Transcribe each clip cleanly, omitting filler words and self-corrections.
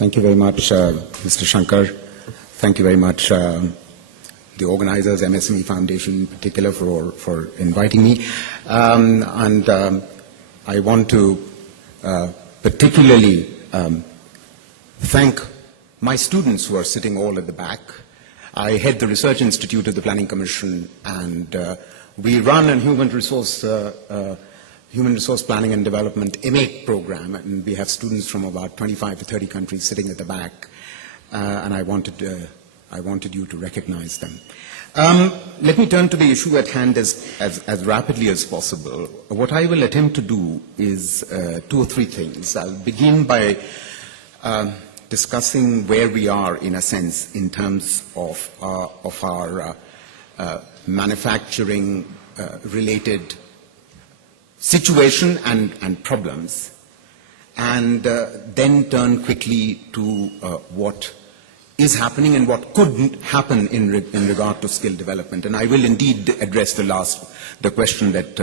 Thank you very much, Mr. Shankar. Thank you very much, the organizers, MSME Foundation in particular, for inviting me. I want to particularly thank my students who are sitting all at the back. I head the Research Institute of the Planning Commission, and we run a human resource planning and development MA program, and we have students from about 25 to 30 countries sitting at the back, and I wanted you to recognize them. Let me turn to the issue at hand as rapidly as possible. What I will attempt to do is two or three things. I'll begin by discussing where we are, in a sense, in terms of our manufacturing-related situation and problems, and then turn quickly to what is happening and what could happen in regard to skill development. And I will indeed address the question that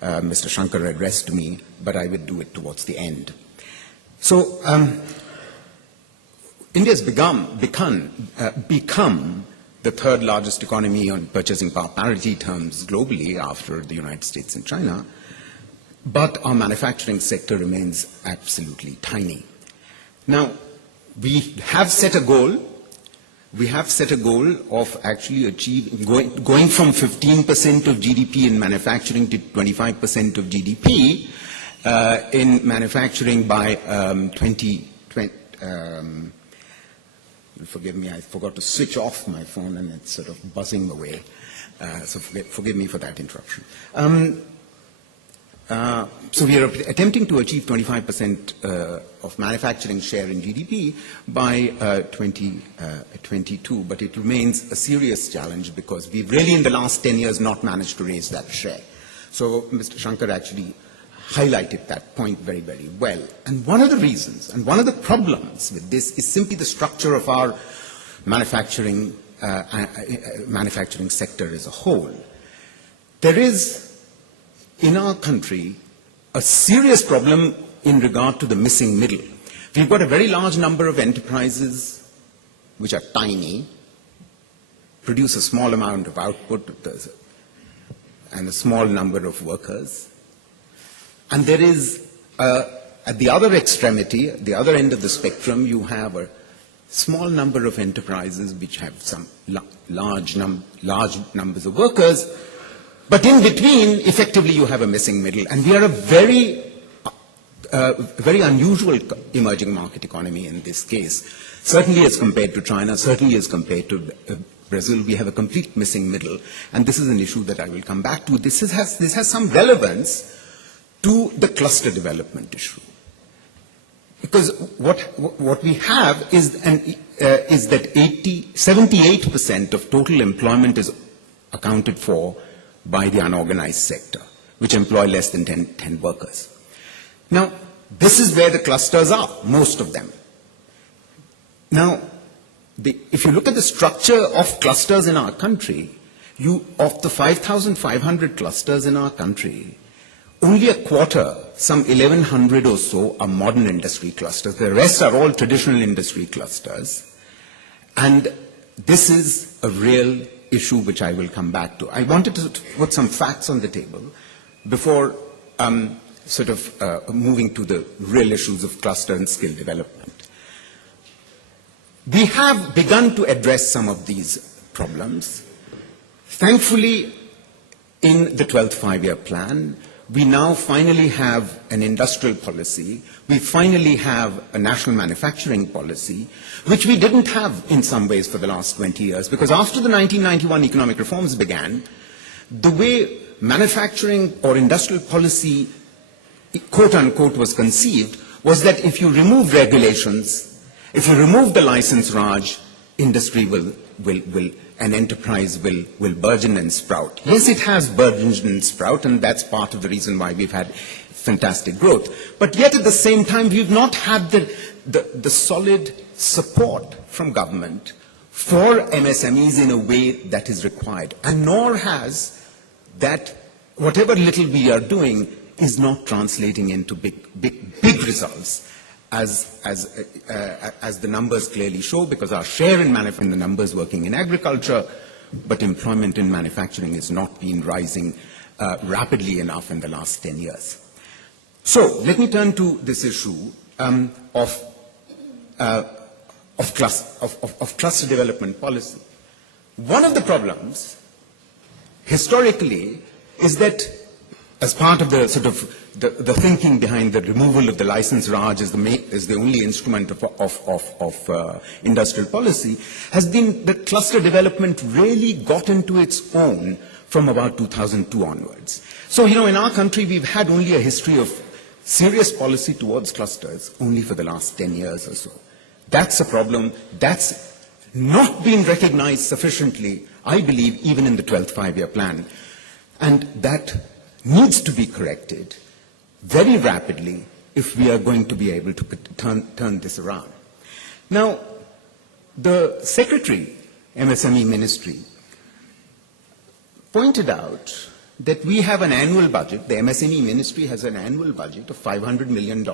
Mr. Shankar addressed to me, but I will do it towards the end. So India's become the third largest economy on purchasing power parity terms globally after the United States and China, but our manufacturing sector remains absolutely tiny. Now, we have set a goal. We have set a goal of actually achieving, going from 15% of GDP in manufacturing to 25% of GDP in manufacturing by 2020. Forgive me, I forgot to switch off my phone and it's sort of buzzing away. So forgive me for that interruption. So we are attempting to achieve 25% of manufacturing share in GDP by 2022, but it remains a serious challenge because we've really in the last 10 years not managed to raise that share. So Mr. Shankar actually highlighted that point very, very well. And one of the reasons and one of the problems with this is simply the structure of our manufacturing sector as a whole. There is in our country a serious problem in regard to the missing middle. We've got a very large number of enterprises which are tiny, produce a small amount of output and a small number of workers. And there is, at the other extremity, at the other end of the spectrum, you have a small number of enterprises which have some large numbers of workers. But in between, effectively, you have a missing middle. And we are a very unusual emerging market economy in this case. Certainly as compared to China, certainly as compared to Brazil, we have a complete missing middle. And this is an issue that I will come back to. This has some relevance to the cluster development issue. Because what we have is that 78% of total employment is accounted for by the unorganized sector, which employ less than 10 workers. Now, this is where the clusters are, most of them. Now, if you look at the structure of clusters in our country, of the 5,500 clusters in our country, only a quarter, some 1,100 or so, are modern industry clusters. The rest are all traditional industry clusters. And this is a real issue which I will come back to. I wanted to put some facts on the table before moving to the real issues of cluster and skill development. We have begun to address some of these problems. Thankfully, in the 12th five-year plan, we now finally have an industrial policy. We finally have a national manufacturing policy, which we didn't have in some ways for the last 20 years, because after the 1991 economic reforms began, the way manufacturing or industrial policy, quote unquote, was conceived was that if you remove regulations, if you remove the license Raj, industry an enterprise will burgeon and sprout. Yes, it has burgeoned and sprout, and that's part of the reason why we've had fantastic growth. But yet at the same time, we've not had the solid support from government for MSMEs in a way that is required. And nor has that whatever little we are doing is not translating into big results. as the numbers clearly show, because our share in the numbers working in agriculture, but employment in manufacturing has not been rising rapidly enough in the last 10 years. So let me turn to this issue of cluster development policy. One of the problems historically is that, as part of the sort of the thinking behind the removal of the license Raj as the only instrument of industrial policy, has been that cluster development really got into its own from about 2002 onwards. So, you know, in our country, we've had only a history of serious policy towards clusters only for the last 10 years or so. That's a problem. That's not been recognized sufficiently, I believe, even in the 12th five-year plan. And that needs to be corrected very rapidly if we are going to be able to turn this around. Now, the Secretary, MSME Ministry, pointed out that we have an annual budget, the MSME Ministry has an annual budget of $500 million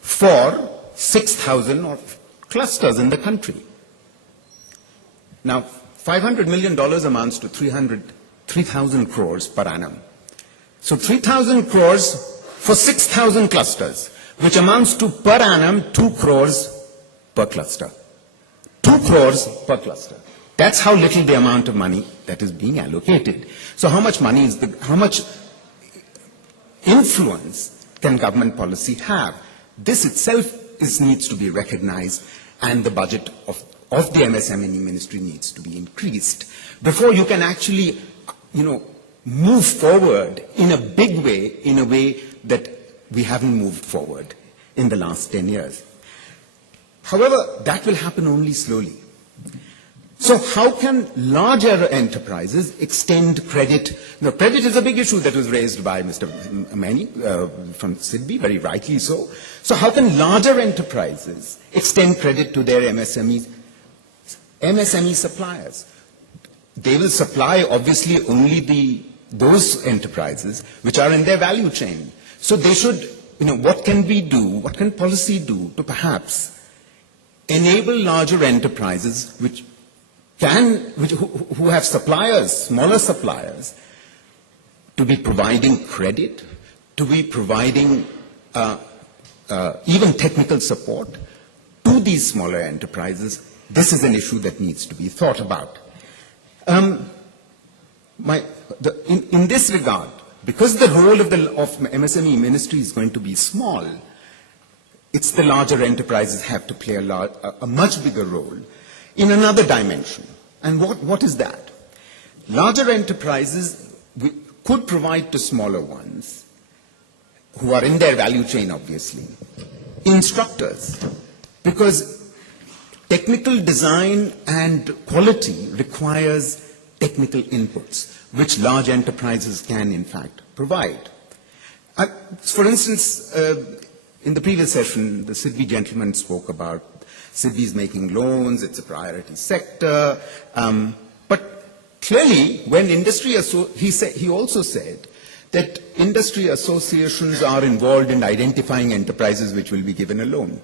for 6,000 clusters in the country. Now, $500 million amounts to 3,000 crores per annum. So 3,000 crores for 6,000 clusters, which amounts to per annum 2 crores per cluster. 2 crores per cluster. That's how little the amount of money that is being allocated. So how much money is how much influence can government policy have? This itself needs to be recognized, and the budget of the MSME Ministry needs to be increased before you can actually, you know, move forward in a big way, in a way that we haven't moved forward in the last 10 years. However, that will happen only slowly. So how can larger enterprises extend credit? Now, credit is a big issue that was raised by Mr. Mani from SIDBI, very rightly so. So how can larger enterprises extend credit to their MSME suppliers? They will supply, obviously, only those enterprises which are in their value chain. So they should, you know, what can we do, what can policy do to perhaps enable larger enterprises who have suppliers, smaller suppliers, to be providing credit, to be providing even technical support to these smaller enterprises. This is an issue that needs to be thought about. In this regard, because the role of MSME Ministry is going to be small, it's the larger enterprises have to play a much bigger role in another dimension. And what is that? Larger enterprises could provide to smaller ones, who are in their value chain, obviously, instructors, because technical design and quality requires technical inputs, which large enterprises can, in fact, provide. For instance, in the previous session, the SIDBI gentleman spoke about SIDBI is making loans, it's a priority sector, but clearly, when he also said that industry associations are involved in identifying enterprises which will be given a loan.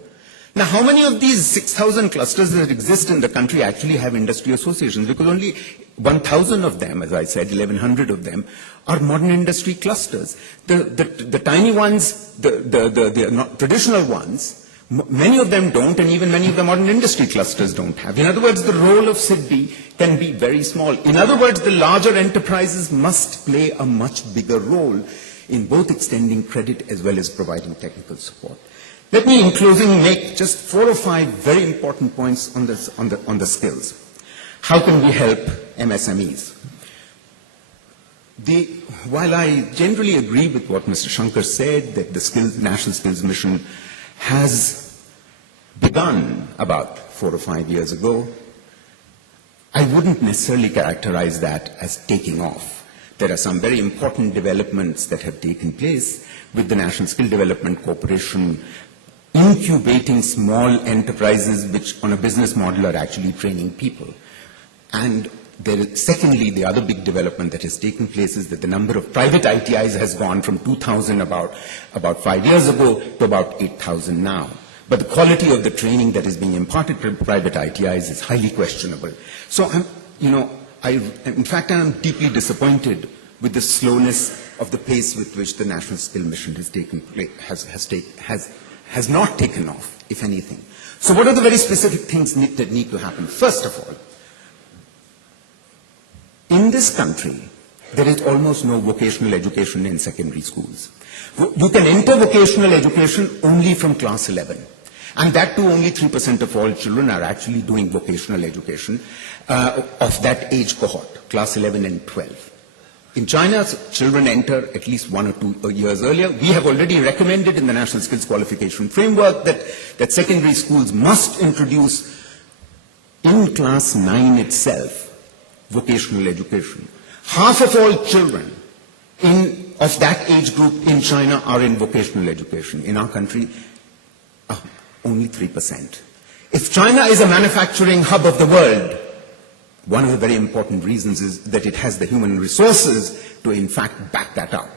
Now, how many of these 6,000 clusters that exist in the country actually have industry associations? Because only 1,000 of them, as I said, 1,100 of them, are modern industry clusters. The tiny ones, the not traditional ones, many of them don't, and even many of the modern industry clusters don't have. In other words, the role of SIDBI can be very small. In other words, the larger enterprises must play a much bigger role in both extending credit as well as providing technical support. Let me, in closing, make just 4 or 5 very important points on the skills. How can we help MSMEs? While I generally agree with what Mr. Shankar said, that the National Skills Mission has begun about 4 or 5 years ago, I wouldn't necessarily characterize that as taking off. There are some very important developments that have taken place with the National Skill Development Corporation incubating small enterprises which on a business model are actually training people. And Secondly, the other big development that has taken place is that the number of private ITIs has gone from 2,000 about 5 years ago to about 8,000 now. But the quality of the training that is being imparted to private ITIs is highly questionable. So, in fact, I'm deeply disappointed with the slowness of the pace with which the National Skill Mission has not taken off, if anything. So what are the very specific things that need to happen? First of all, in this country, there is almost no vocational education in secondary schools. You can enter vocational education only from class 11. And that too, only 3% of all children are actually doing vocational education of that age cohort, class 11 and 12. In China, children enter at least 1 or 2 years earlier. We have already recommended in the National Skills Qualification Framework that secondary schools must introduce in class 9 itself vocational education. Half of all children of that age group in China are in vocational education. In our country, only 3%. If China is a manufacturing hub of the world, one of the very important reasons is that it has the human resources to, in fact, back that up.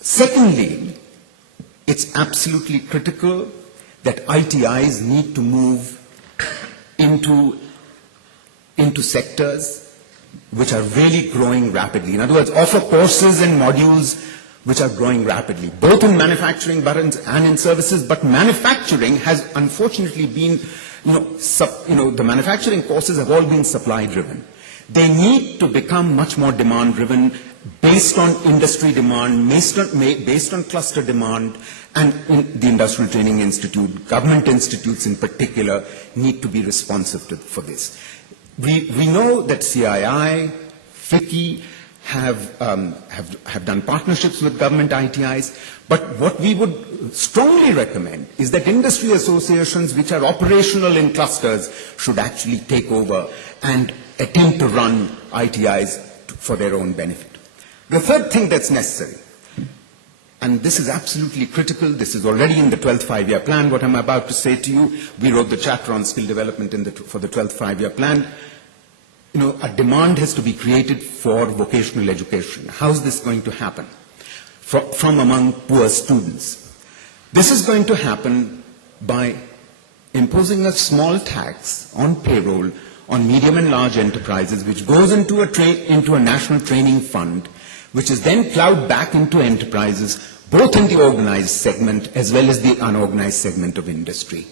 Secondly, it's absolutely critical that ITIs need to move into sectors which are really growing rapidly. In other words, offer courses and modules which are growing rapidly, both in manufacturing and in services, but manufacturing has unfortunately been, the manufacturing courses have all been supply-driven. They need to become much more demand-driven, based on industry demand, based on cluster demand, and the Industrial Training Institute, government institutes in particular, need to be responsive for this. We know that CII, FICCI have done partnerships with government ITIs, but what we would strongly recommend is that industry associations which are operational in clusters should actually take over and attempt to run ITIs for their own benefit. The third thing that's necessary, and this is absolutely critical, this is already in the 12th five-year plan, what I'm about to say to you. We wrote the chapter on skill development for the 12th five-year plan. A demand has to be created for vocational education. How is this going to happen? From among poor students. This is going to happen by imposing a small tax on payroll on medium and large enterprises, which goes into a national training fund, which is then plowed back into enterprises, both in the organized segment as well as the unorganized segment of industry.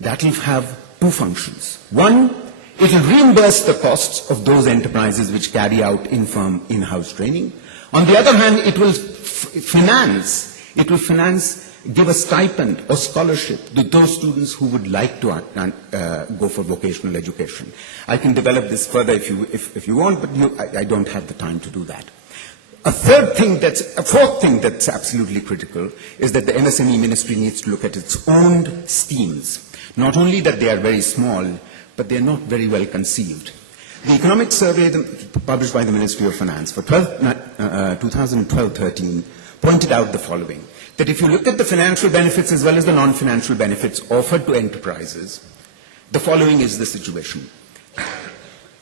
That will have two functions. One, it will reimburse the costs of those enterprises which carry out in-firm, in-house training. On the other hand, it will finance, give a stipend or scholarship to those students who would like to go for vocational education. I can develop this further if you want, but I don't have the time to do that. A fourth thing that's absolutely critical is that the MSME ministry needs to look at its own schemes. Not only that they are very small, but they are not very well conceived. The economic survey published by the Ministry of Finance for 2012-13 pointed out the following, that if you look at the financial benefits as well as the non-financial benefits offered to enterprises, the following is the situation.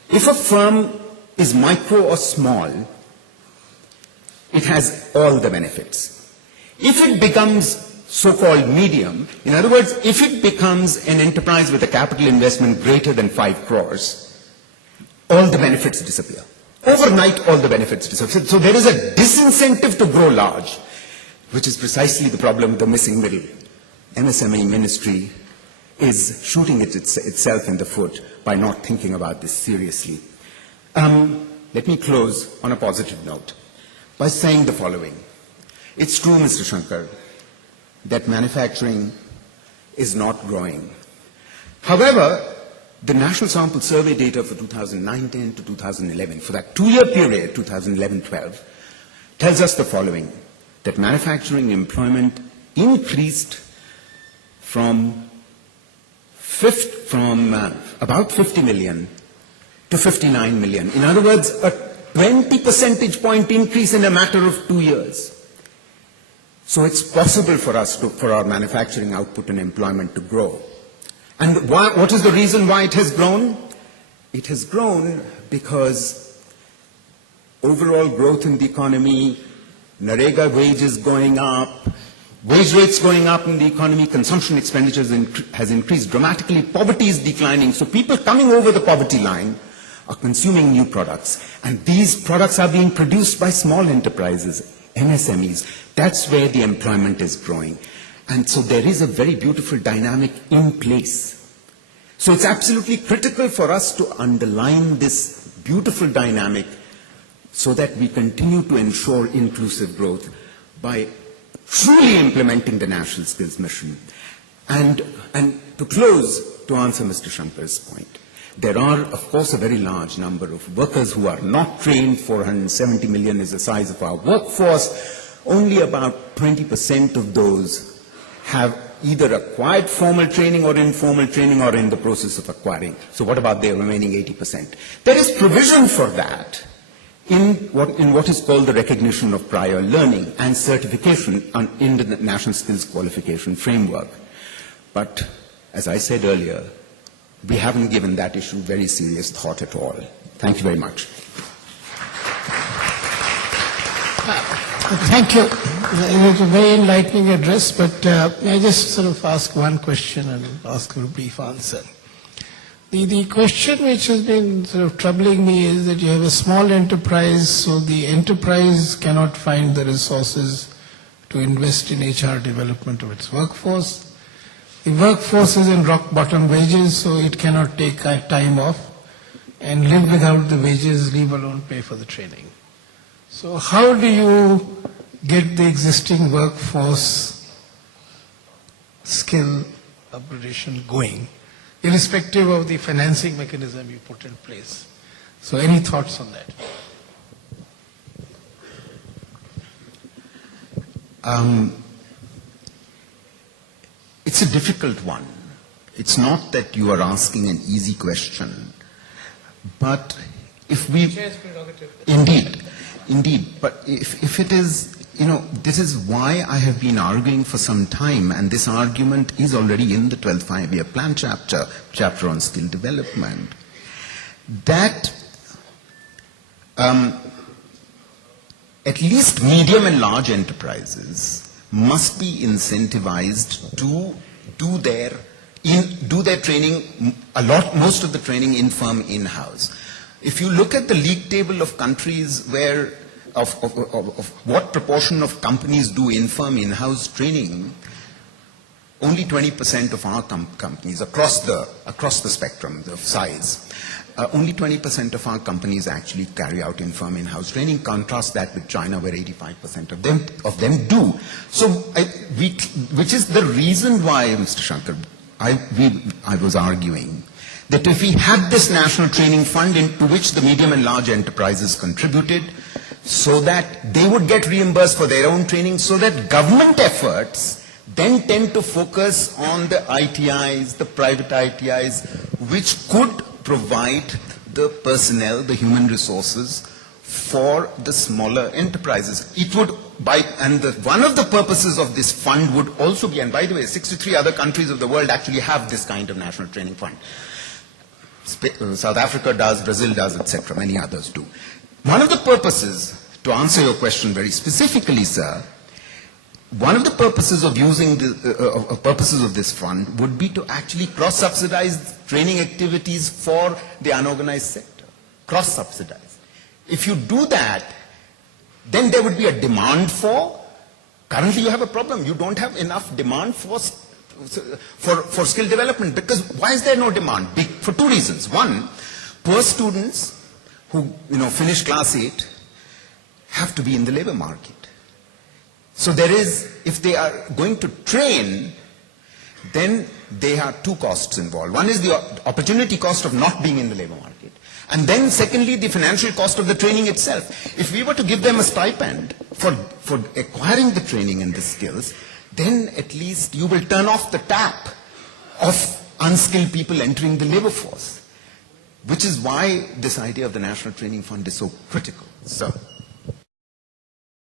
If a firm is micro or small, it has all the benefits. If it becomes so-called medium, in other words, if it becomes an enterprise with a capital investment greater than 5 crores, all the benefits disappear. Overnight, all the benefits disappear. So there is a disincentive to grow large, which is precisely the problem, the missing middle. MSME ministry is shooting itself in the foot by not thinking about this seriously. Let me close on a positive note by saying the following. It's true, Mr. Shankar, that manufacturing is not growing. However, the National Sample Survey data for 2009-10 to 2011, for that 2-year period, 2011-12, tells us the following, that manufacturing employment increased from about 50 million to 59 million. In other words, a 20 percentage point increase in a matter of 2 years. So it's possible for us for our manufacturing output and employment to grow. And what is the reason why it has grown? It has grown because overall growth in the economy, Narega wages going up, wage rates going up in the economy, consumption expenditures has increased dramatically, poverty is declining, so people coming over the poverty line are consuming new products. And these products are being produced by small enterprises, MSMEs. That's where the employment is growing. And so there is a very beautiful dynamic in place. So it's absolutely critical for us to underline this beautiful dynamic so that we continue to ensure inclusive growth by truly implementing the National Skills Mission. And to close, to answer Mr. Shankar's point, there are, of course, a very large number of workers who are not trained. 470 million is the size of our workforce. Only about 20% of those have either acquired formal training or informal training or in the process of acquiring. So what about the remaining 80%? There is provision for that in what is called the recognition of prior learning and certification in the National Skills Qualification Framework. But, as I said earlier, we haven't given that issue very serious thought at all. Thank you very much. Thank you. It was a very enlightening address, but may I just sort of ask one question and ask for a brief answer. The question which has been sort of troubling me is that you have a small enterprise, so the enterprise cannot find the resources to invest in HR development of its workforce. The workforce is in rock bottom wages, so it cannot take time off and live without the wages, leave alone pay for the training. So how do you get the existing workforce skill upgradation going, irrespective of the financing mechanism you put in place? So any thoughts on that? It's a difficult one. It's not that you are asking an easy question, but if we... Indeed, but if it is, this is why I have been arguing for some time, and this argument is already in the 12th Five-Year Plan chapter on skill development, that at least medium and large enterprises must be incentivized to do their training, most of the training in-firm, in-house. If you look at the league table of countries where, of what proportion of companies do in-firm, in-house training, only 20% of our companies across the spectrum of size, only 20% of our companies actually carry out in-firm, in-house training. Contrast that with China, where 85% of them do. So, which is the reason why, Mr. Shankar, I was arguing that if we had this national training fund into which the medium and large enterprises contributed, so that they would get reimbursed for their own training, so that government efforts then tend to focus on the ITIs, the private ITIs, which could provide the personnel, the human resources for the smaller enterprises. It would, one of the purposes of this fund would also be, and by the way, 63 other countries of the world actually have this kind of national training fund. South Africa does, Brazil does, etc. Many others do. One of the purposes, to answer your question very specifically, sir, one of the purposes of using purposes of this fund would be to actually cross-subsidize training activities for the unorganized sector. Cross-subsidize. If you do that, then there would be a demand for. Currently, you have a problem. You don't have enough demand for skill development. Because why is there no demand? For two reasons. One, poor students who finish class 8 have to be in the labor market. So there is, if they are going to train, then there are two costs involved. One is the opportunity cost of not being in the labor market. And then secondly, the financial cost of the training itself. If we were to give them a stipend for acquiring the training and the skills, then at least you will turn off the tap of unskilled people entering the labor force. Which is why this idea of the National Training Fund is so critical, sir.